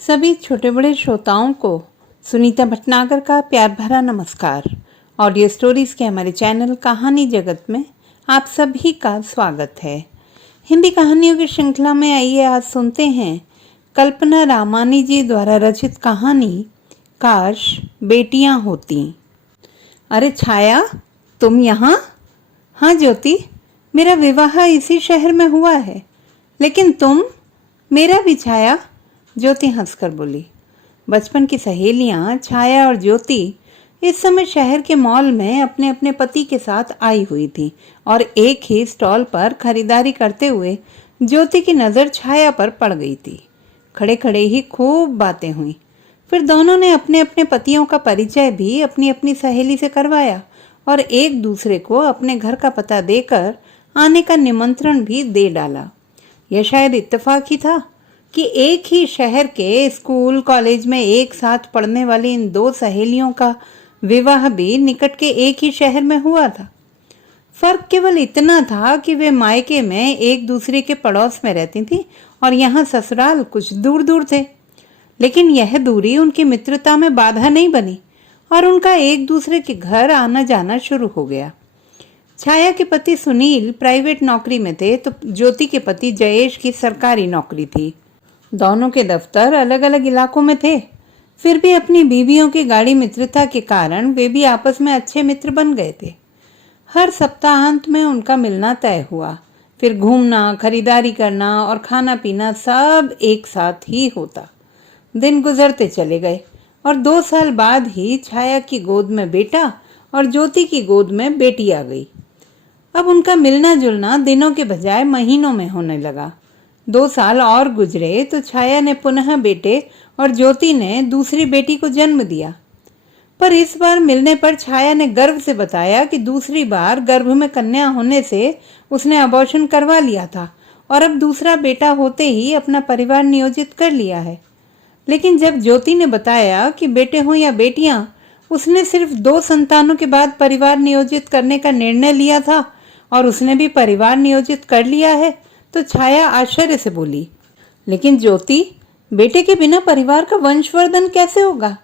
सभी छोटे बड़े श्रोताओं को सुनीता भटनागर का प्यार भरा नमस्कार। ऑडियो स्टोरीज के हमारे चैनल कहानी जगत में आप सभी का स्वागत है। हिंदी कहानियों की श्रृंखला में आइए आज सुनते हैं कल्पना रामानी जी द्वारा रचित कहानी काश बेटियां होती। अरे छाया, तुम यहाँ? हाँ ज्योति, मेरा विवाह इसी शहर में हुआ है। लेकिन तुम? मेरा भी छाया, ज्योति हंसकर बोली। बचपन की सहेलियां छाया और ज्योति इस समय शहर के मॉल में अपने अपने पति के साथ आई हुई थी और एक ही स्टॉल पर खरीदारी करते हुए ज्योति की नज़र छाया पर पड़ गई थी। खड़े खड़े ही खूब बातें हुई। फिर दोनों ने अपने अपने पतियों का परिचय भी अपनी अपनी सहेली से करवाया और एक दूसरे को अपने घर का पता देकर आने का निमंत्रण भी दे डाला। यह शायद इत्तेफाक ही था कि एक ही शहर के स्कूल कॉलेज में एक साथ पढ़ने वाली इन दो सहेलियों का विवाह भी निकट के एक ही शहर में हुआ था। फर्क केवल इतना था कि वे मायके में एक दूसरे के पड़ोस में रहती थीं और यहाँ ससुराल कुछ दूर दूर थे। लेकिन यह दूरी उनकी मित्रता में बाधा नहीं बनी और उनका एक दूसरे के घर आना जाना शुरू हो गया। छाया के पति सुनील प्राइवेट नौकरी में थे तो ज्योति के पति जयेश की सरकारी नौकरी थी। दोनों के दफ्तर अलग अलग इलाकों में थे। फिर भी अपनी बीवियों की गाढ़ी मित्रता के कारण वे भी आपस में अच्छे मित्र बन गए थे। हर सप्ताहांत में उनका मिलना तय हुआ। फिर घूमना, खरीदारी करना और खाना पीना सब एक साथ ही होता। दिन गुजरते चले गए और 2 साल बाद ही छाया की गोद में बेटा और ज्योति की गोद में बेटी आ गई। अब उनका मिलना जुलना दिनों के बजाय महीनों में होने लगा। 2 साल और गुजरे तो छाया ने पुनः बेटे और ज्योति ने दूसरी बेटी को जन्म दिया। पर इस बार मिलने पर छाया ने गर्व से बताया कि दूसरी बार गर्भ में कन्या होने से उसने अबॉर्शन करवा लिया था और अब दूसरा बेटा होते ही अपना परिवार नियोजित कर लिया है। लेकिन जब ज्योति ने बताया कि बेटे हों या बेटियां, उसने सिर्फ 2 संतानों के बाद परिवार नियोजित करने का निर्णय लिया था और उसने भी परिवार नियोजित कर लिया है, तो छाया आश्चर्य से बोली, लेकिन ज्योति, बेटे के बिना परिवार का वंशवर्धन कैसे होगा?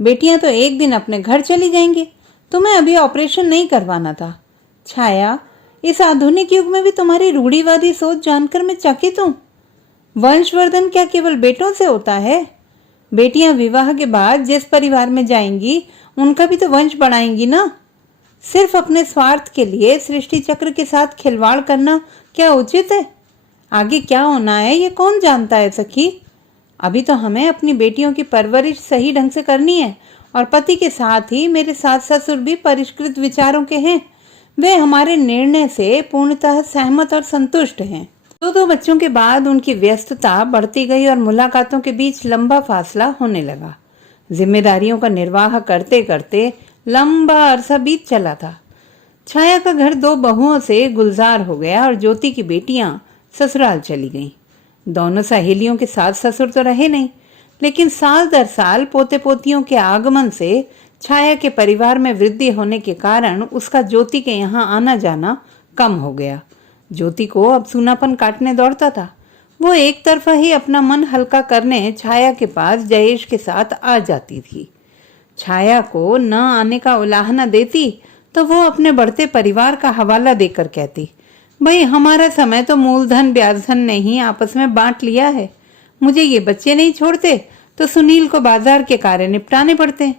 बेटियां तो एक दिन अपने घर चली जाएंगी। तुम्हें अभी ऑपरेशन नहीं करवाना था। छाया, इस आधुनिक युग में भी तुम्हारी रूढ़िवादी सोच जानकर मैं चकित हूं। वंशवर्धन क्या केवल बेटों से होता है? बेटियां विवाह के बाद जिस परिवार में जाएंगी उनका भी तो वंश बढ़ाएंगी ना। सिर्फ अपने स्वार्थ के लिए सृष्टि चक्र के साथ खिलवाड़ करना क्या उचित है? आगे क्या होना है ये कौन जानता है सखी। अभी तो हमें अपनी बेटियों की परवरिश सही ढंग से करनी है और पति के साथ ही मेरे सास ससुर भी परिष्कृत विचारों के हैं। वे हमारे निर्णय से पूर्णतः सहमत और संतुष्ट हैं। 2 बच्चों के बाद उनकी व्यस्तता बढ़ती गई और मुलाकातों के बीच लंबा फासला होने लगा। जिम्मेदारियों का निर्वाह करते करते लंबा अरसा बीत चला था। छाया का घर 2 बहुओं से गुलजार हो गया और ज्योति की बेटियां ससुराल चली गईं। दोनों सहेलियों के सास ससुर तो रहे नहीं, लेकिन साल दर साल पोते पोतियों के आगमन से छाया के परिवार में वृद्धि होने के कारण उसका ज्योति के यहाँ आना जाना कम हो गया। ज्योति को अब सूनापन काटने दौड़ता था। वो एक तरफा ही अपना मन हल्का करने छाया के पास जयेश के साथ आ जाती थी। छाया को न आने का उलाहना देती तो वो अपने बढ़ते परिवार का हवाला देकर कहती, भाई हमारा समय तो मूलधन ब्याजधन ने ही आपस में बांट लिया है। मुझे ये बच्चे नहीं छोड़ते तो सुनील को बाजार के कार्य निपटाने पड़ते।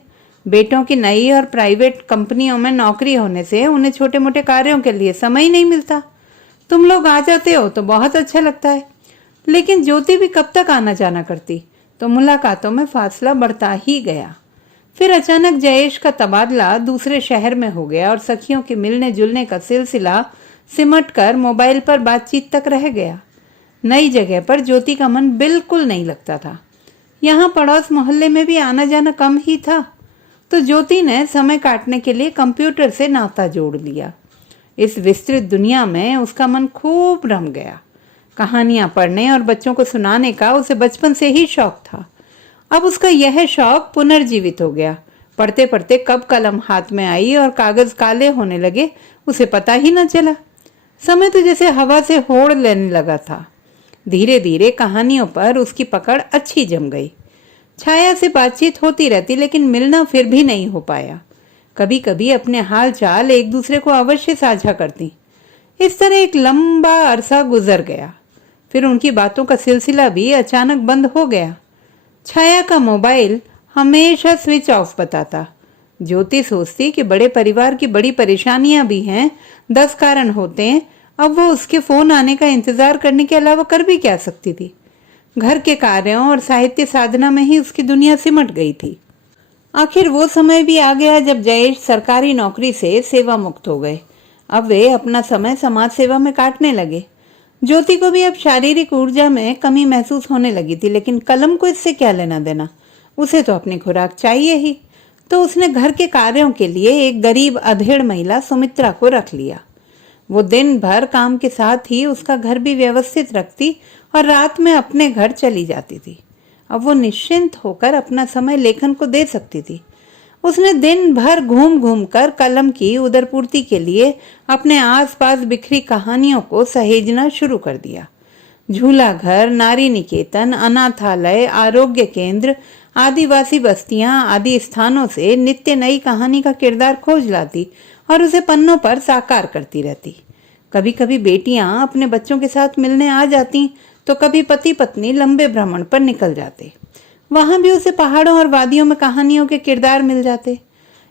बेटों की नई और प्राइवेट कंपनियों में नौकरी होने से उन्हें छोटे मोटे कार्यों के लिए समय ही नहीं मिलता। तुम लोग आ जाते हो तो बहुत अच्छा लगता है। लेकिन ज्योति भी कब तक आना जाना करती, तो मुलाकातों में फासला बढ़ता ही गया। फिर अचानक जयेश का तबादला दूसरे शहर में हो गया और सखियों के मिलने जुलने का सिलसिला सिमट कर मोबाइल पर बातचीत तक रह गया। नई जगह पर ज्योति का मन बिल्कुल नहीं लगता था। यहाँ पड़ोस मोहल्ले में भी आना जाना कम ही था, तो ज्योति ने समय काटने के लिए कंप्यूटर से नाता जोड़ लिया। इस विस्तृत दुनिया में उसका मन खूब रम गया। कहानियां पढ़ने और बच्चों को सुनाने का उसे बचपन से ही शौक था। अब उसका यह शौक पुनर्जीवित हो गया। पढ़ते पढ़ते कब कलम हाथ में आई और कागज काले होने लगे उसे पता ही न चला। समय तो जैसे हवा से होड़ लेने लगा था। धीरे धीरे कहानियों पर उसकी पकड़ अच्छी जम गई। छाया से बातचीत होती रहती, लेकिन मिलना फिर भी नहीं हो पाया। कभी कभी अपने हाल चाल एक दूसरे को अवश्य साझा करती। इस तरह एक लंबा अरसा गुजर गया। फिर उनकी बातों का सिलसिला भी अचानक बंद हो गया। छाया का मोबाइल हमेशा स्विच ऑफ बताता। ज्योति सोचती कि बड़े परिवार की बड़ी परेशानियां भी हैं, 10 कारण होते हैं, अब वो उसके फोन आने का इंतजार करने के अलावा कर भी क्या सकती थी। घर के कार्यों और साहित्य साधना में ही उसकी दुनिया सिमट गई थी। आखिर वो समय भी आ गया जब जयेश सरकारी नौकरी से सेवा मुक्त हो गए। अब वे अपना समय समाज सेवा में काटने लगे। ज्योति को भी अब शारीरिक ऊर्जा में कमी महसूस होने लगी थी, लेकिन कलम को इससे क्या लेना देना, उसे तो अपनी खुराक चाहिए ही। तो उसने घर के कार्यों के लिए एक गरीब अधेड़ महिला सुमित्रा को रख लिया। वो दिन भर काम के साथ ही उसका घर भी व्यवस्थित रखती और रात में अपने घर चली जाती थी। अब वो निश्चिंत होकर अपना समय लेखन को दे सकती थी। उसने दिन भर घूम घूम कर कलम की उदरपूर्ति के लिए अपने आसपास बिखरी कहानियों को सहेजना शुरू कर दिया। झूला घर, नारी निकेतन, अनाथालय, आरोग्य केंद्र, आदिवासी बस्तियां आदि स्थानों से नित्य नई कहानी का किरदार खोज लाती और उसे पन्नों पर साकार करती रहती। कभी कभी बेटियां अपने बच्चों के साथ मिलने आ जाती, तो कभी पति पत्नी लंबे भ्रमण पर निकल जाते। वहां भी उसे पहाड़ों और वादियों में कहानियों के किरदार मिल जाते।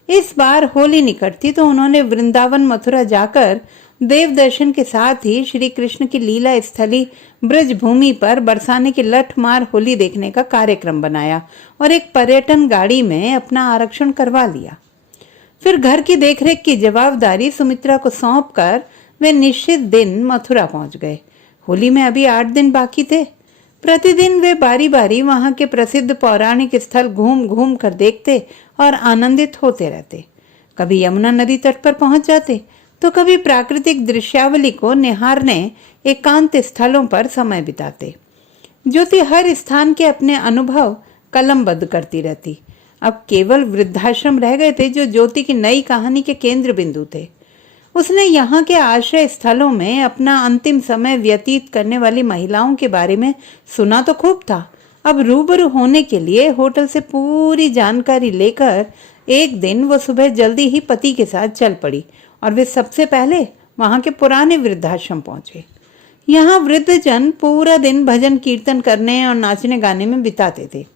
इस बार होली निकटती तो उन्होंने वृंदावन मथुरा जाकर देव दर्शन के साथ ही श्री कृष्ण की लीला स्थली ब्रज भूमि पर बरसाने की लठ मार होली देखने का कार्यक्रम बनाया और एक पर्यटन गाड़ी में अपना आरक्षण करवा लिया। फिर घर की देखरेख की जवाबदारी सुमित्रा को सौंपकर वे निश्चित दिन मथुरा पहुंच गए। होली में अभी 8 दिन बाकी थे। प्रतिदिन वे बारी बारी वहां के प्रसिद्ध पौराणिक स्थल घूम घूम कर देखते और आनंदित होते रहते। कभी यमुना नदी तट पर पहुंच जाते, तो कभी प्राकृतिक दृश्यावली को निहारने एकांत स्थलों पर समय बिताते। ज्योति हर स्थान के अपने अनुभव कलमबद्ध करती रहती। अब केवल वृद्धाश्रम रह गए थे जो ज्योति की नई कहानी के केंद्र बिंदु थे। उसने यहाँ के आश्रय स्थलों में अपना अंतिम समय व्यतीत करने वाली महिलाओं के बारे में सुना तो खूब था। अब रूबरू होने के लिए होटल से पूरी जानकारी लेकर एक दिन वो सुबह जल्दी ही पति के साथ चल पड़ी और वे सबसे पहले वहां के पुराने वृद्धाश्रम पहुंचे। यहाँ वृद्धजन पूरा दिन भजन कीर्तन करने और नाचने गाने में बिताते थे।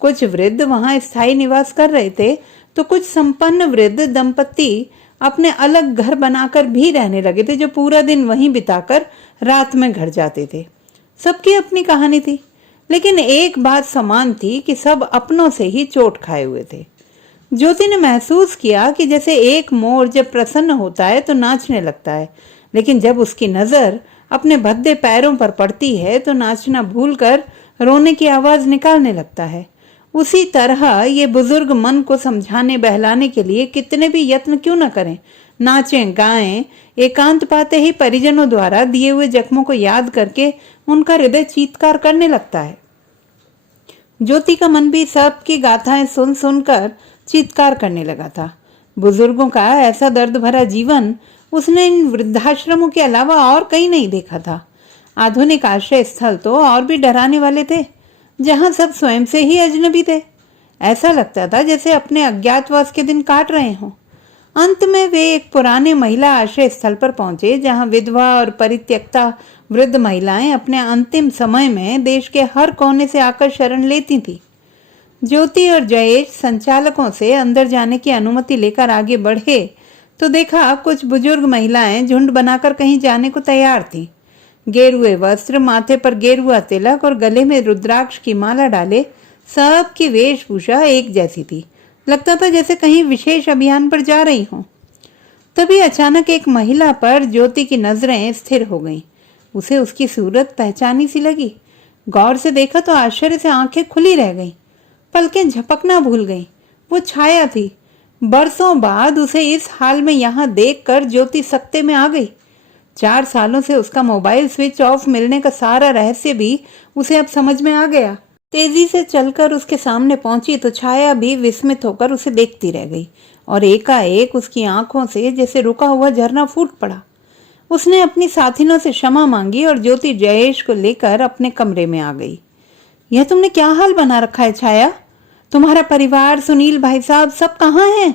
कुछ वृद्ध वहां स्थायी निवास कर रहे थे, तो कुछ संपन्न वृद्ध दंपत्ति अपने अलग घर बनाकर भी रहने लगे थे, जो पूरा दिन वहीं बिताकर रात में घर जाते थे। सबकी अपनी कहानी थी, लेकिन एक बात समान थी कि सब अपनों से ही चोट खाए हुए थे। ज्योति ने महसूस किया कि जैसे एक मोर जब प्रसन्न होता है तो नाचने लगता है, लेकिन जब उसकी नजर अपने भद्दे पैरों पर पड़ती है तो नाचना भूलकर रोने की आवाज निकालने लगता है। उसी तरह ये बुजुर्ग मन को समझाने बहलाने के लिए कितने भी यत्न क्यों न करें, नाचें गाएं, एकांत पाते ही परिजनों द्वारा दिए हुए जख्मों को याद करके उनका हृदय चीत्कार करने लगता है। ज्योति का मन भी सबकी गाथाएं सुन सुनकर चीत्कार करने लगा था। बुजुर्गों का ऐसा दर्द भरा जीवन उसने इन वृद्धाश्रमों के अलावा और कहीं नहीं देखा था। आधुनिक आश्रय स्थल तो और भी डराने वाले थे, जहां सब स्वयं से ही अजनबी थे। ऐसा लगता था जैसे अपने अज्ञातवास के दिन काट रहे हों। अंत में वे एक पुराने महिला आश्रय स्थल पर पहुंचे, जहां विधवा और परित्यक्ता वृद्ध महिलाएं अपने अंतिम समय में देश के हर कोने से आकर शरण लेती थी। ज्योति और जयेश संचालकों से अंदर जाने की अनुमति लेकर आगे बढ़े तो देखा कुछ बुजुर्ग महिलाएं झुंड बनाकर कहीं जाने को तैयार थीं। गेरुए वस्त्र, माथे पर गेरुआ तिलक और गले में रुद्राक्ष की माला डाले सबकी वेशभूषा एक जैसी थी। लगता था जैसे कहीं विशेष अभियान पर जा रही हों। तभी अचानक एक महिला पर ज्योति की नजरें स्थिर हो गईं। उसे उसकी सूरत पहचानी सी लगी। गौर से देखा तो आश्चर्य से आंखें खुली रह गईं, पलकें झपकना भूल गईं। वो छाया थी। बरसों बाद उसे इस हाल में यहाँ देखकर ज्योति सकते में आ गई। 4 सालों से उसका मोबाइल स्विच ऑफ मिलने का सारा रहस्य भी उसे अब समझ में आ गया। तेजी से चलकर उसके सामने पहुंची तो छाया भी विस्मित होकर उसे देखती रह गई और एकाएक उसकी आंखों से जैसे रुका हुआ झरना फूट पड़ा। उसने अपनी साथिनों से क्षमा मांगी और ज्योति जयेश को लेकर अपने कमरे में आ गई। यह तुमने क्या हाल बना रखा है छाया? तुम्हारा परिवार, सुनील भाई साहब सब कहाँ हैं?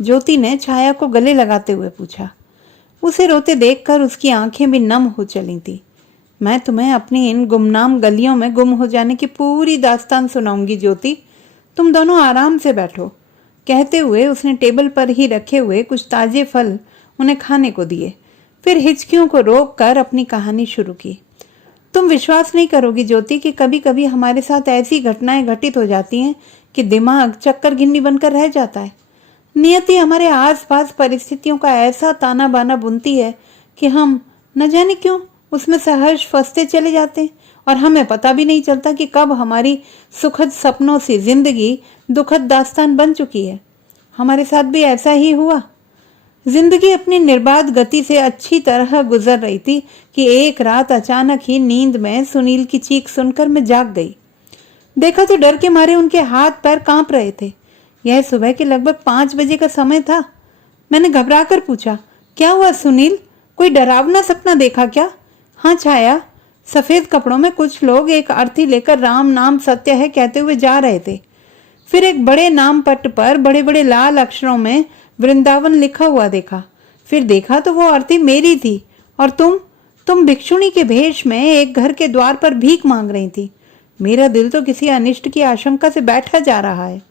ज्योति ने छाया को गले लगाते हुए पूछा। उसे रोते देखकर उसकी आंखें भी नम हो चली थी। मैं तुम्हें अपनी इन गुमनाम गलियों में गुम हो जाने की पूरी दास्तान सुनाऊंगी ज्योति, तुम दोनों आराम से बैठो। कहते हुए उसने टेबल पर ही रखे हुए कुछ ताजे फल उन्हें खाने को दिए, फिर हिचकियों को रोक कर अपनी कहानी शुरू की। तुम विश्वास नहीं करोगी ज्योति कि कभी कभी हमारे साथ ऐसी घटनाएं घटित हो जाती हैं कि दिमाग चक्कर गिन्नी बनकर रह जाता है। नियति हमारे आसपास परिस्थितियों का ऐसा ताना बाना बुनती है कि हम न जाने क्यों उसमें सहर्ष फंसते चले जाते हैं और हमें पता भी नहीं चलता कि कब हमारी सुखद सपनों से जिंदगी दुखद दास्तान बन चुकी है। हमारे साथ भी ऐसा ही हुआ। जिंदगी अपनी निर्बाध गति से अच्छी तरह गुजर रही थी कि एक रात अचानक ही नींद में सुनील की चीख सुनकर मैं जाग गई। देखा तो डर के मारे उनके हाथ पैर कांप रहे थे। यह सुबह के लगभग 5 बजे का समय था। मैंने घबराकर पूछा, क्या हुआ सुनील, कोई डरावना सपना देखा क्या? हाँ छाया, सफेद कपड़ों में कुछ लोग एक अर्थी लेकर राम नाम सत्य है कहते हुए जा रहे थे। फिर एक बड़े नाम पट्ट पर बड़े बड़े लाल अक्षरों में वृंदावन लिखा हुआ देखा। फिर देखा तो वो अर्थी मेरी थी और तुम भिक्षुणी के भेष में एक घर के द्वार पर भीख मांग रही थी। मेरा दिल तो किसी अनिष्ट की आशंका से बैठा जा रहा है।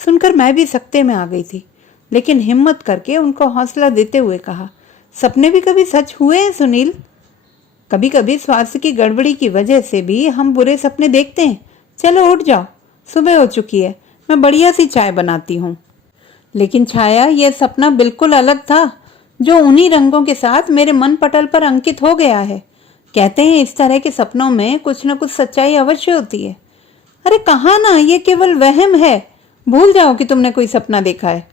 सुनकर मैं भी सकते में आ गई थी, लेकिन हिम्मत करके उनको हौसला देते हुए कहा, सपने भी कभी सच हुए हैं सुनील? कभी कभी स्वास्थ्य की गड़बड़ी की वजह से भी हम बुरे सपने देखते हैं। चलो उठ जाओ, सुबह हो चुकी है, मैं बढ़िया सी चाय बनाती हूँ। लेकिन छाया, यह सपना बिल्कुल अलग था, जो उन्हीं रंगों के साथ मेरे मन पटल पर अंकित हो गया है। कहते हैं इस तरह के सपनों में कुछ न कुछ सच्चाई अवश्य होती है। अरे कहाँ ना, ये केवल वहम है, भूल जाओ कि तुमने कोई सपना देखा है।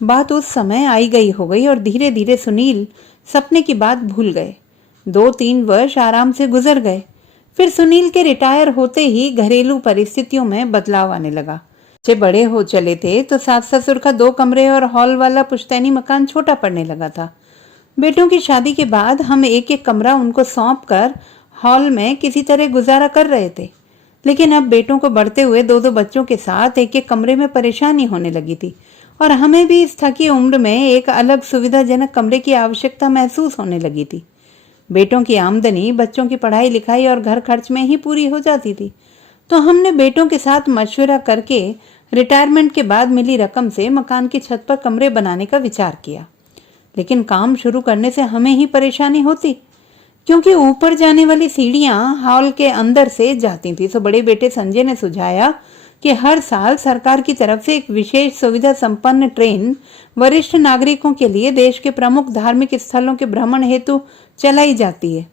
बात उस समय आई गई हो गई और धीरे धीरे सुनील सपने की बात भूल गए। 2-3 वर्ष आराम से गुजर गए। फिर सुनील के रिटायर होते ही घरेलू परिस्थितियों में बदलाव आने लगा। बच्चे बड़े हो चले थे तो सास ससुर का 2 कमरे और हॉल वाला पुश्तैनी मकान छोटा पड़ने लगा था। बेटों की शादी के बाद हम एक एक कमरा उनको सौंप कर हॉल में किसी तरह गुजारा कर रहे थे। लेकिन अब बेटों को बढ़ते हुए 2-2 बच्चों के साथ एक एक कमरे में परेशानी होने लगी थी और हमें भी इस थकी उम्र में एक अलग सुविधाजनक कमरे की आवश्यकता महसूस होने लगी थी। बेटों की आमदनी बच्चों की पढ़ाई लिखाई और घर खर्च में ही पूरी हो जाती थी, तो हमने बेटों के साथ मशवरा करके रिटायरमेंट के बाद मिली रकम से मकान की छत पर कमरे बनाने का विचार किया। लेकिन काम शुरू करने से हमें ही परेशानी होती, क्योंकि ऊपर जाने वाली सीढ़ियां हॉल के अंदर से जाती थी। तो बड़े बेटे संजय ने सुझाया कि हर साल सरकार की तरफ से एक विशेष सुविधा संपन्न ट्रेन वरिष्ठ नागरिकों के लिए देश के प्रमुख धार्मिक स्थलों के भ्रमण हेतु चलाई जाती है।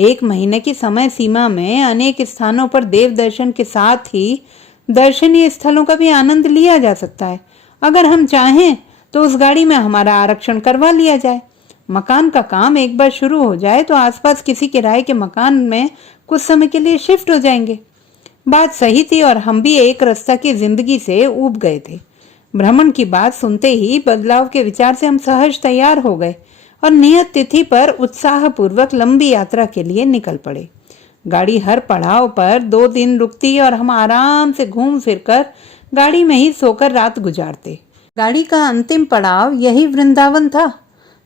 1 महीने की समय सीमा में अनेक स्थानों पर देव दर्शन के साथ ही दर्शनीय स्थलों का भी आनंद लिया जा सकता है। अगर हम चाहें तो उस गाड़ी में हमारा आरक्षण करवा लिया जाए। मकान का काम एक बार शुरू हो जाए तो आसपास किसी किराए के मकान में कुछ समय के लिए शिफ्ट हो जाएंगे। बात सही थी और हम भी एक रास्ता की जिंदगी से ऊब गए थे। भ्रमण की बात सुनते ही बदलाव के विचार से हम सहज तैयार हो गए और नियत तिथि पर उत्साहपूर्वक लंबी यात्रा के लिए निकल पड़े। गाड़ी हर पड़ाव पर 2 दिन रुकती और हम आराम से घूम फिरकर गाड़ी में ही सोकर रात गुजारते। गाड़ी का अंतिम पड़ाव यही वृंदावन था।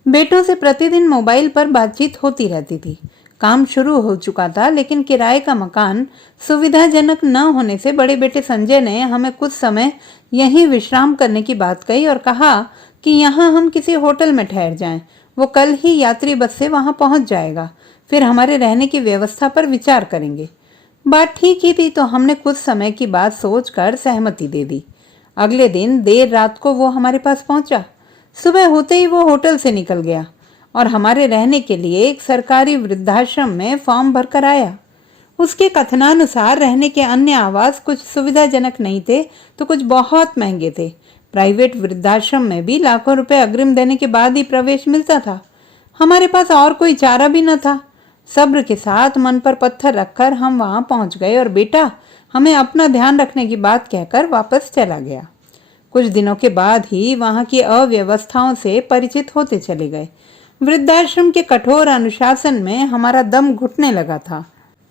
बेटों से प्रतिदिन मोबाइल पर बातचीत होती रहती थी। काम शुरू हो चुका था, लेकिन किराए का मकान सुविधाजनक न होने से बड़े बेटे संजय ने हमें कुछ समय यहीं विश्राम करने की बात कही और कहा कि यहाँ हम किसी होटल में ठहर जाएं। वो कल ही यात्री बस से वहां पहुंच जाएगा, फिर हमारे रहने की व्यवस्था पर विचार करेंगे। बात ठीक ही थी, तो हमने कुछ समय की बात सोचकर सहमति दे दी। अगले दिन देर रात को वो हमारे पास पहुंचा। सुबह होते ही वो होटल से निकल गया और हमारे रहने के लिए एक सरकारी वृद्धाश्रम में फॉर्म भरकर आया। उसके कथनानुसार रहने के अन्य आवास कुछ सुविधाजनक नहीं थे तो कुछ बहुत महंगे थे। प्राइवेट वृद्धाश्रम में भी लाखों रुपए अग्रिम देने के बाद ही प्रवेश मिलता था। हमारे पास और कोई चारा भी न था। सब्र के साथ मन पर पत्थर रखकर हम वहां पहुंच गए और बेटा हमें अपना ध्यान रखने की बात कहकर वापस चला गया। कुछ दिनों के बाद ही वहां की अव्यवस्थाओं से परिचित होते चले गए। वृद्धाश्रम के कठोर अनुशासन में हमारा दम घुटने लगा था।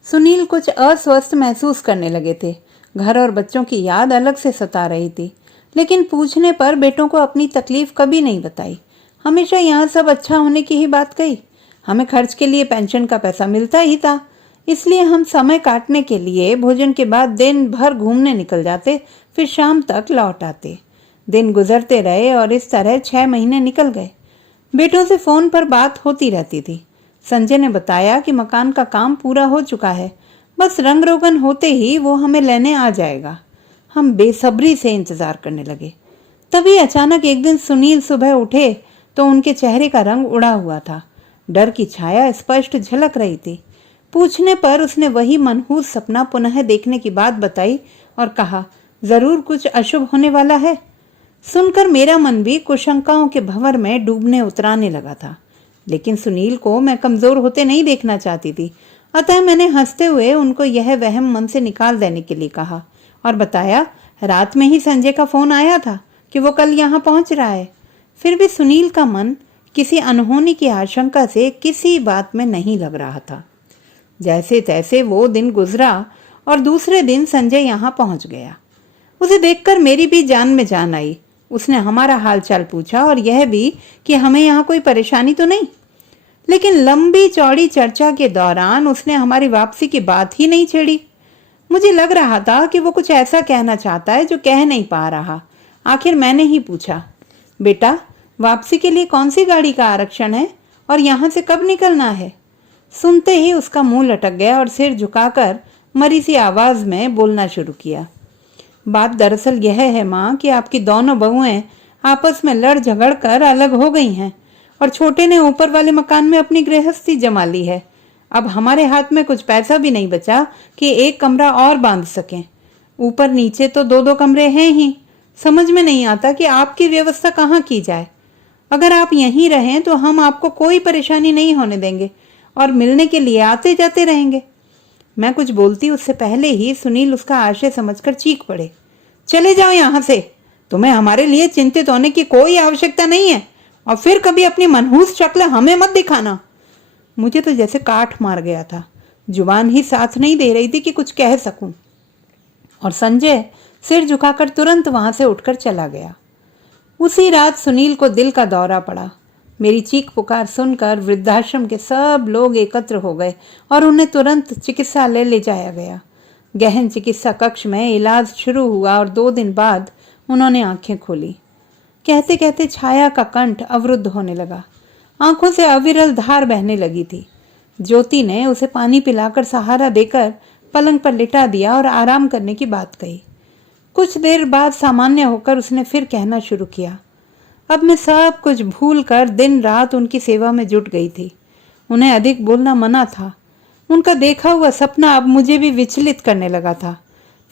सुनील कुछ अस्वस्थ महसूस करने लगे थे। घर और बच्चों की याद अलग से सता रही थी, लेकिन पूछने पर बेटों को अपनी तकलीफ कभी नहीं बताई। हमेशा यहाँ सब अच्छा होने की ही बात कही। हमें खर्च के लिए पेंशन का पैसा मिलता ही था, इसलिए हम समय काटने के लिए भोजन के बाद दिन भर घूमने निकल जाते, फिर शाम तक लौट आते। दिन गुजरते रहे और इस तरह 6 महीने निकल गए। बेटों से फोन पर बात होती रहती थी। संजय ने बताया कि मकान का काम पूरा हो चुका है, बस रंग रोगन होते ही वो हमें लेने आ जाएगा। हम बेसब्री से इंतजार करने लगे। तभी अचानक एक दिन सुनील सुबह उठे तो उनके चेहरे का रंग उड़ा हुआ था। डर की छाया स्पष्ट झलक रही थी। पूछने पर उसने वही मनहूस सपना पुनः देखने की बात बताई और कहा, जरूर कुछ अशुभ होने वाला है। सुनकर मेरा मन भी कुशंकाओं के भंवर में डूबने उतराने लगा था, लेकिन सुनील को मैं कमजोर होते नहीं देखना चाहती थी। अतः मैंने हंसते हुए उनको यह वहम मन से निकाल देने के लिए कहा और बताया, रात में ही संजय का फोन आया था कि वो कल यहाँ पहुंच रहा है। फिर भी सुनील का मन किसी अनहोनी की आशंका से किसी बात में नहीं लग रहा था। जैसे तैसे वो दिन गुजरा और दूसरे दिन संजय यहाँ पहुंच गया। उसे देखकर मेरी भी जान में जान आई। उसने हमारा हालचाल पूछा और यह भी कि हमें यहाँ कोई परेशानी तो नहीं, लेकिन लंबी चौड़ी चर्चा के दौरान उसने हमारी वापसी की बात ही नहीं छेड़ी। मुझे लग रहा था कि वो कुछ ऐसा कहना चाहता है जो कह नहीं पा रहा। आखिर मैंने ही पूछा, बेटा वापसी के लिए कौन सी गाड़ी का आरक्षण है और यहाँ से कब निकलना है? सुनते ही उसका मुंह लटक गया और सिर झुकाकर मरी सी आवाज में बोलना शुरू किया। बात दरअसल यह है माँ कि आपकी दोनों बहुएं आपस में लड़ झगड़ कर अलग हो गई हैं और छोटे ने ऊपर वाले मकान में अपनी गृहस्थी जमा ली है। अब हमारे हाथ में कुछ पैसा भी नहीं बचा कि एक कमरा और बांध सकें। ऊपर नीचे तो 2-2 कमरे हैं ही। समझ में नहीं आता कि आपकी व्यवस्था कहाँ की जाए। अगर आप यहीं रहें तो हम आपको कोई परेशानी नहीं होने देंगे और मिलने के लिए आते जाते रहेंगे। मैं कुछ बोलती उससे पहले ही सुनील उसका आशय समझकर चीख पड़े, चले जाओ यहाँ से। तुम्हें हमारे लिए चिंतित होने की कोई आवश्यकता नहीं है और फिर कभी अपनी मनहूस शक्ल हमें मत दिखाना। मुझे तो जैसे काठ मार गया था। जुबान ही साथ नहीं दे रही थी कि कुछ कह सकूं। और संजय सिर झुकाकर तुरंत वहां से उठकर चला गया। उसी रात सुनील को दिल का दौरा पड़ा। मेरी चीख पुकार सुनकर वृद्धाश्रम के सब लोग एकत्र हो गए और उन्हें तुरंत चिकित्सालय ले जाया गया। गहन चिकित्सा कक्ष में इलाज शुरू हुआ और 2 दिन बाद उन्होंने आंखें खोली। कहते कहते छाया का कंठ अवरुद्ध होने लगा। आंखों से अविरल धार बहने लगी थी। ज्योति ने उसे पानी पिलाकर सहारा देकर पलंग पर लिटा दिया और आराम करने की बात कही। कुछ देर बाद सामान्य होकर उसने फिर कहना शुरू किया, अब मैं सब कुछ भूल कर दिन रात उनकी सेवा में जुट गई थी। उन्हें अधिक बोलना मना था। उनका देखा हुआ सपना अब मुझे भी विचलित करने लगा था।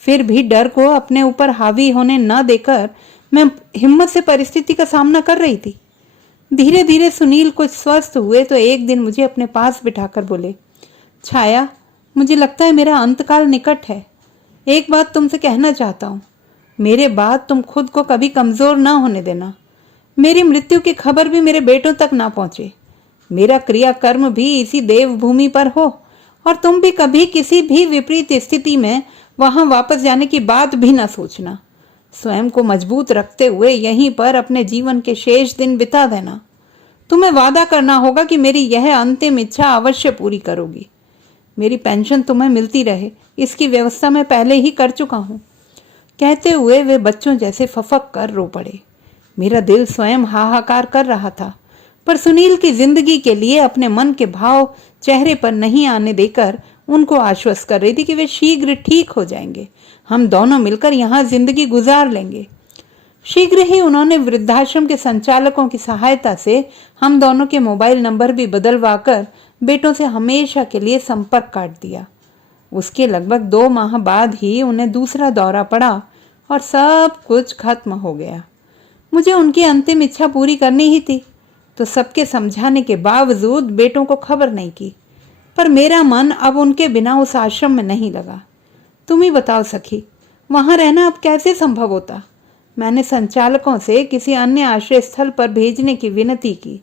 फिर भी डर को अपने ऊपर हावी होने न देकर मैं हिम्मत से परिस्थिति का सामना कर रही थी। धीरे धीरे सुनील कुछ स्वस्थ हुए तो एक दिन मुझे अपने पास बिठाकर बोले, छाया, मुझे लगता है मेरा अंतकाल निकट है। एक बात तुमसे कहना चाहता हूँ। मेरे बाद तुम खुद को कभी कमजोर ना होने देना। मेरी मृत्यु की खबर भी मेरे बेटों तक ना पहुंचे। मेरा क्रियाकर्म भी इसी देवभूमि पर हो और तुम भी कभी किसी भी विपरीत स्थिति में वहां वापस जाने की बात भी ना सोचना। स्वयं को मजबूत रखते हुए यहीं पर अपने जीवन के शेष दिन बिता देना। तुम्हें वादा करना होगा कि मेरी यह अंतिम इच्छा अवश्य पूरी करोगी। मेरी पेंशन तुम्हें मिलती रहे, इसकी व्यवस्था मैं पहले ही कर चुका हूं। कहते हुए वे बच्चों जैसे फफक कर रो पड़े। मेरा दिल स्वयं हाहाकार कर रहा था, पर सुनील की जिंदगी के लिए अपने मन के भाव चेहरे पर नहीं आने देकर उनको आश्वस्त कर रही थी कि वे शीघ्र ठीक हो जाएंगे। हम दोनों मिलकर यहाँ जिंदगी गुजार लेंगे। शीघ्र ही उन्होंने वृद्धाश्रम के संचालकों की सहायता से हम दोनों के मोबाइल नंबर भी बदलवाकर बेटों से हमेशा के लिए संपर्क काट दिया। उसके लगभग 2 माह बाद ही उन्हें दूसरा दौरा पड़ा और सब कुछ खत्म हो गया। मुझे उनकी अंतिम इच्छा पूरी करनी ही थी, तो सबके समझाने के बावजूद बेटों को खबर नहीं की। पर मेरा मन अब उनके बिना उस आश्रम में नहीं लगा। तुम ही बताओ सखी, वहां रहना अब कैसे संभव होता? मैंने संचालकों से किसी अन्य आश्रय स्थल पर भेजने की विनती की।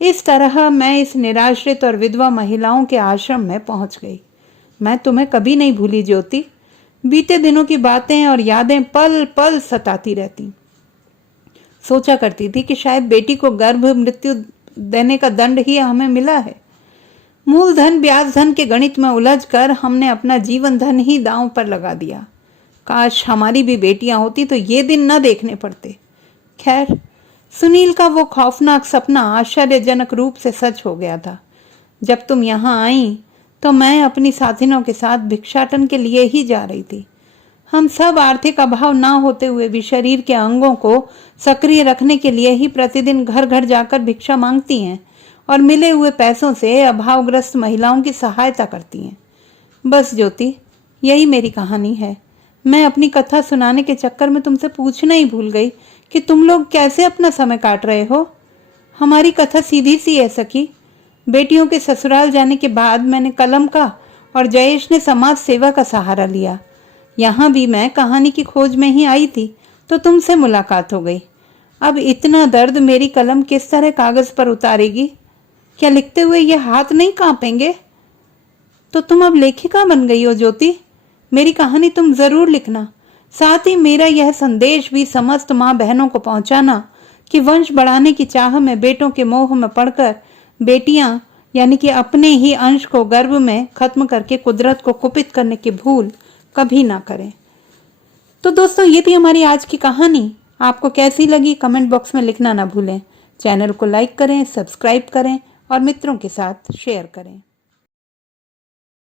इस तरह मैं इस निराश्रित और विधवा महिलाओं के आश्रम में पहुंच गई। मैं तुम्हें कभी नहीं भूली ज्योति। बीते दिनों की बातें और यादें पल पल सताती रहती। सोचा करती थी कि शायद बेटी को गर्भ मृत्यु देने का दंड ही हमें मिला है। मूलधन ब्याज धन के गणित में उलझकर हमने अपना जीवन धन ही दांव पर लगा दिया। काश हमारी भी बेटियां होती तो ये दिन न देखने पड़ते। खैर, सुनील का वो खौफनाक सपना आश्चर्यजनक रूप से सच हो गया था। जब तुम यहाँ आई तो मैं अपनी साथिनों के साथ भिक्षाटन के लिए ही जा रही थी। हम सब आर्थिक अभाव ना होते हुए भी शरीर के अंगों को सक्रिय रखने के लिए ही प्रतिदिन घर घर जाकर भिक्षा मांगती हैं और मिले हुए पैसों से अभावग्रस्त महिलाओं की सहायता करती हैं। बस ज्योति, यही मेरी कहानी है। मैं अपनी कथा सुनाने के चक्कर में तुमसे पूछना ही भूल गई कि तुम लोग कैसे अपना समय काट रहे हो। हमारी कथा सीधी सी है सखी। बेटियों के ससुराल जाने के बाद मैंने कलम का और जयेश ने समाज सेवा का सहारा लिया। यहाँ भी मैं कहानी की खोज में ही आई थी तो तुमसे मुलाकात हो गई। अब इतना दर्द मेरी कलम किस तरह कागज पर उतारेगी? क्या लिखते हुए ये हाथ नहीं कांपेंगे? तो तुम अब लेखिका बन गई हो ज्योति। मेरी कहानी तुम जरूर लिखना। साथ ही मेरा यह संदेश भी समस्त माँ बहनों को पहुंचाना कि वंश बढ़ाने की चाह में बेटों के मोह में पड़कर बेटियां यानी कि अपने ही अंश को गर्भ में खत्म करके कुदरत को कुपित करने की भूल कभी ना करें। तो दोस्तों, ये थी हमारी आज की कहानी। आपको कैसी लगी कमेंट बॉक्स में लिखना ना भूलें। चैनल को लाइक करें, सब्सक्राइब करें और मित्रों के साथ शेयर करें।